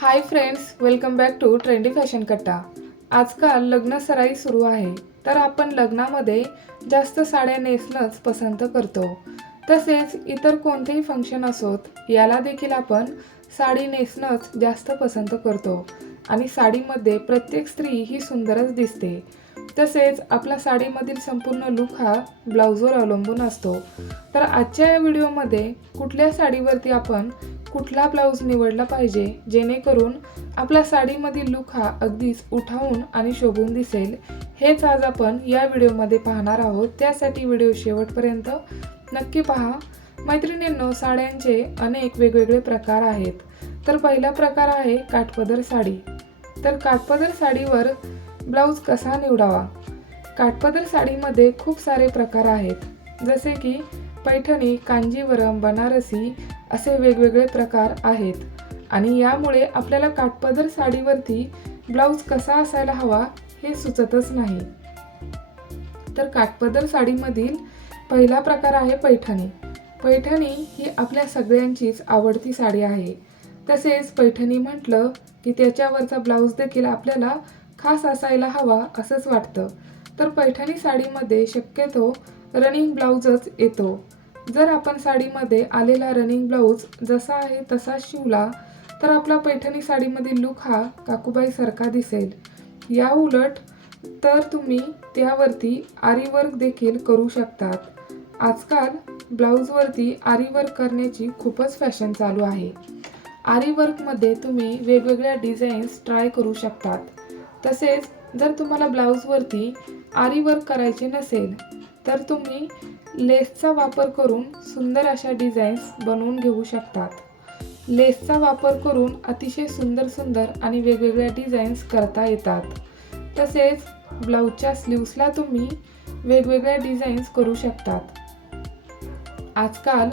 Hi friends welcome back to trendy fashion Katta आजकाल लग्न सराई सुरू आहे. तर आपण लग्नामध्ये जास्त साड्या नेसणंच पसंत करतो. तसेच इतर कोणतेही फंक्शन असोत याला देखील आपण साडी नेसणंच जास्त पसंत करतो. आणि साडीमध्ये प्रत्येक स्त्री ही सुंदरच दिसते. तसेच आपला साडीमधील संपूर्ण लुक हा ब्लाऊजवर अवलंबून असतो. तर आजच्या या व्हिडिओमध्ये कुठल्या साडीवरती आपण कुठला ब्लाऊज निवडला पाहिजे जेणेकरून आपला साडीमधील लुक हा अगदीच उठावून आणि शोभून दिसेल. हेच आज आपण या व्हिडिओमध्ये पाहणार आहोत. त्यासाठी व्हिडिओ शेवटपर्यंत नक्की पहा. मैत्रिणींनो साड्यांचे अनेक वेगवेगळे प्रकार आहेत. तर पहिला प्रकार आहे काठपदर साडी. तर काठपदर साडीवर ब्लाऊज कसा निवडावा? काठपदर साडीमध्ये खूप सारे प्रकार आहेत. जसे की पैठणी कांजीवरम बनारसी असे वेगवेगळे प्रकार आहेत. आणि यामुळे आपल्याला काठपदर साडीवरती ब्लाऊज कसा असायला हवा हे सुचतच नाही. तर काठपदर साडीमधील पहिला प्रकार आहे पैठणी. पैठणी ही आपल्या सगळ्यांचीच आवडती साडी आहे. तसेच पैठणी म्हटलं की त्याच्यावरचा ब्लाऊज देखील आपल्याला खास असायला हवा असंच वाटतं. तर पैठणी साडीमध्ये शक्यतो रनिंग ब्लाऊजच येतो. जर आपण साडीमध्ये आलेला रनिंग ब्लाऊज जसा आहे तसा शिवला तर आपला पैठणी साडीमधील लुक हा काकूबाईसारखा दिसेल. या उलट तर तुम्ही त्यावरती आरीवर्क देखील करू शकतात. आजकाल ब्लाऊजवरती आरीवर्क करण्याची खूपच फॅशन चालू आहे. आरीवर्कमध्ये तुम्ही वेगवेगळ्या डिझाईन्स ट्राय करू शकतात. तसेच जर तुम्हाला ब्लाऊजवरती आरीवर्क करायचे नसेल तर तुम्ही लेसचा वापर करून सुंदर अशा डिझाईन्स बनवून घेऊ शकतात. लेसचा वापर करून अतिशय सुंदर सुंदर आणि वेगवेगळ्या डिझाईन्स करता येतात. तसेच ब्लाऊजच्या स्लीव्सला तुम्ही वेगवेगळ्या डिझाईन्स करू शकतात. आजकाल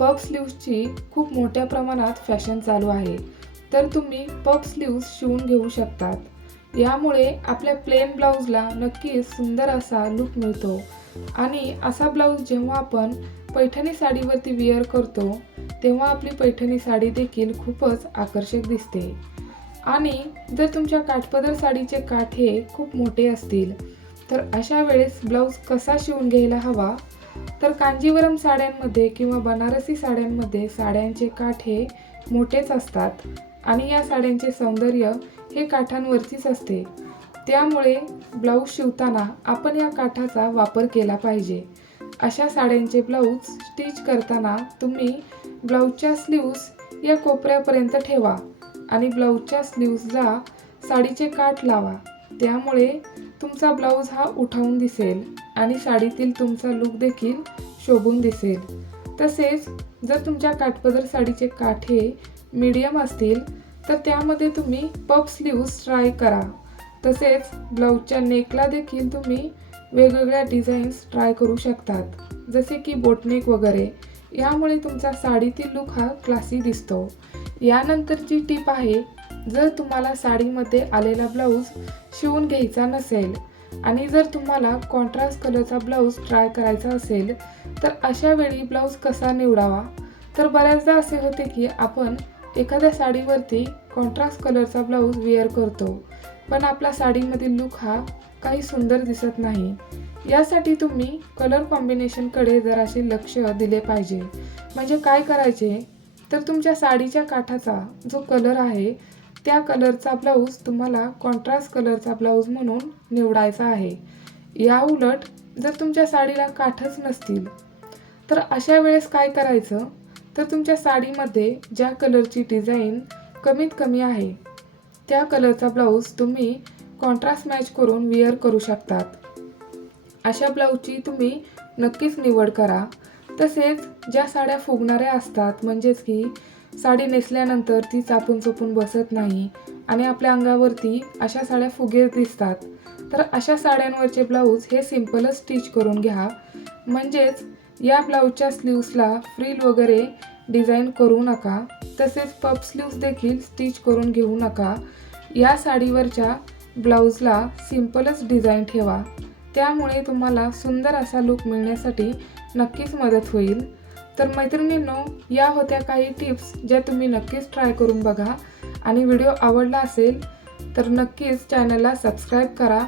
पफ स्लीव्सची खूप मोठ्या प्रमाणात फॅशन चालू आहे. तर तुम्ही पफ स्लीव्स शिवून घेऊ शकतात. यामुळे आपल्या प्लेन ब्लाऊजला नक्कीच सुंदर असा लुक मिळतो. आणि असा ब्लाऊज जेव्हा आपण पैठणी साडीवरती विअर करतो तेव्हा आपली पैठणी साडी देखील खूपच आकर्षक दिसते. आणि जर तुमच्या काठपदर साडीचे काठ हे खूप मोठे असतील तर अशा वेळेस ब्लाऊज कसा शिवून घ्यायला हवा? तर कांजीवरम साड्यांमध्ये किंवा बनारसी साड्यांमध्ये साड्यांचे काठ हे मोठेच असतात आणि या साड्यांचे सौंदर्य हे काठांवरतीच असते. त्यामुळे ब्लाऊज शिवताना आपण या काठाचा वापर केला पाहिजे. अशा साड्यांचे ब्लाऊज स्टिच करताना तुम्ही ब्लाऊजच्या स्लीव्स या कोपऱ्यापर्यंत ठेवा आणि ब्लाऊजच्या स्लीव्सला साडीचे काठ लावा. त्यामुळे तुमचा ब्लाऊज हा उठावून दिसेल आणि साडीतील तुमचा लुक देखील शोभून दिसेल. तसेच जर तुमच्या काठपदर साडीचे काठ हे मीडियम असतील तर त्यामध्ये तुम्ही पप स्लीव्स ट्राय करा. तसेच ब्लाऊजच्या नेकला देखील तुम्ही वेगवेगळ्या डिझाईन्स ट्राय करू शकतात. जसे की बोटनेक वगैरे यामुळे तुमचा साडीतील लुक हा क्लासी दिसतो. यानंतरची टीप आहे जर तुम्हाला साडीमध्ये आलेला ब्लाऊज शिवून घ्यायचा नसेल आणि जर तुम्हाला कॉन्ट्रास्ट कलरचा ब्लाऊज ट्राय करायचा असेल तर अशा वेळी ब्लाऊज कसा निवडावा? तर बऱ्याचदा असे होते की आपण एखाद्या साडीवरती कॉन्ट्रास्ट कलरचा ब्लाऊज वेअर करतो. पण आपला साडीमधील लुक हा काही सुंदर दिसत नाही. यासाठी तुम्ही कलर कॉम्बिनेशनकडे जरासे लक्ष दिले पाहिजे. म्हणजे काय करायचे? तर तुमच्या साडीच्या काठाचा जो कलर आहे त्या कलरचा ब्लाऊज तुम्हाला कॉन्ट्रास्ट कलरचा ब्लाऊज म्हणून निवडायचा आहे. या उलट जर तुमच्या साडीला काठच नसतील तर अशा वेळेस काय करायचं? तर तुमच्या साडीमध्ये ज्या कलरची डिझाईन कमीत कमी आहे त्या कलरचा ब्लाऊज तुम्ही कॉन्ट्रास्ट मॅच करून विअर करू शकतात. अशा ब्लाऊजची तुम्ही नक्कीच निवड करा. तसेच ज्या साड्या फुगणाऱ्या असतात म्हणजेच की साडी नेसल्यानंतर ती चापून चोपून बसत नाही आणि आपल्या अंगावरती अशा साड्या फुगेर दिसतात तर अशा साड्यांवरचे ब्लाऊज हे सिम्पलच स्टिच करून घ्या. म्हणजेच या ब्लाऊजच्या स्लीव्सला फ्रील वगैरे डिझाईन करू नका. तसेच पप स्लीव्स देखील स्टिच करून घेऊ नका. या साडीवरच्या ब्लाऊजला सिम्पलच डिझाईन ठेवा. त्यामुळे तुम्हाला सुंदर असा लुक मिळण्यासाठी नक्कीच मदत होईल. तर मैत्रिणींनो या होत्या काही टिप्स ज्या तुम्ही नक्कीच ट्राय करून बघा. आणि व्हिडिओ आवडला असेल तर नक्कीच चॅनलला सबस्क्राईब करा.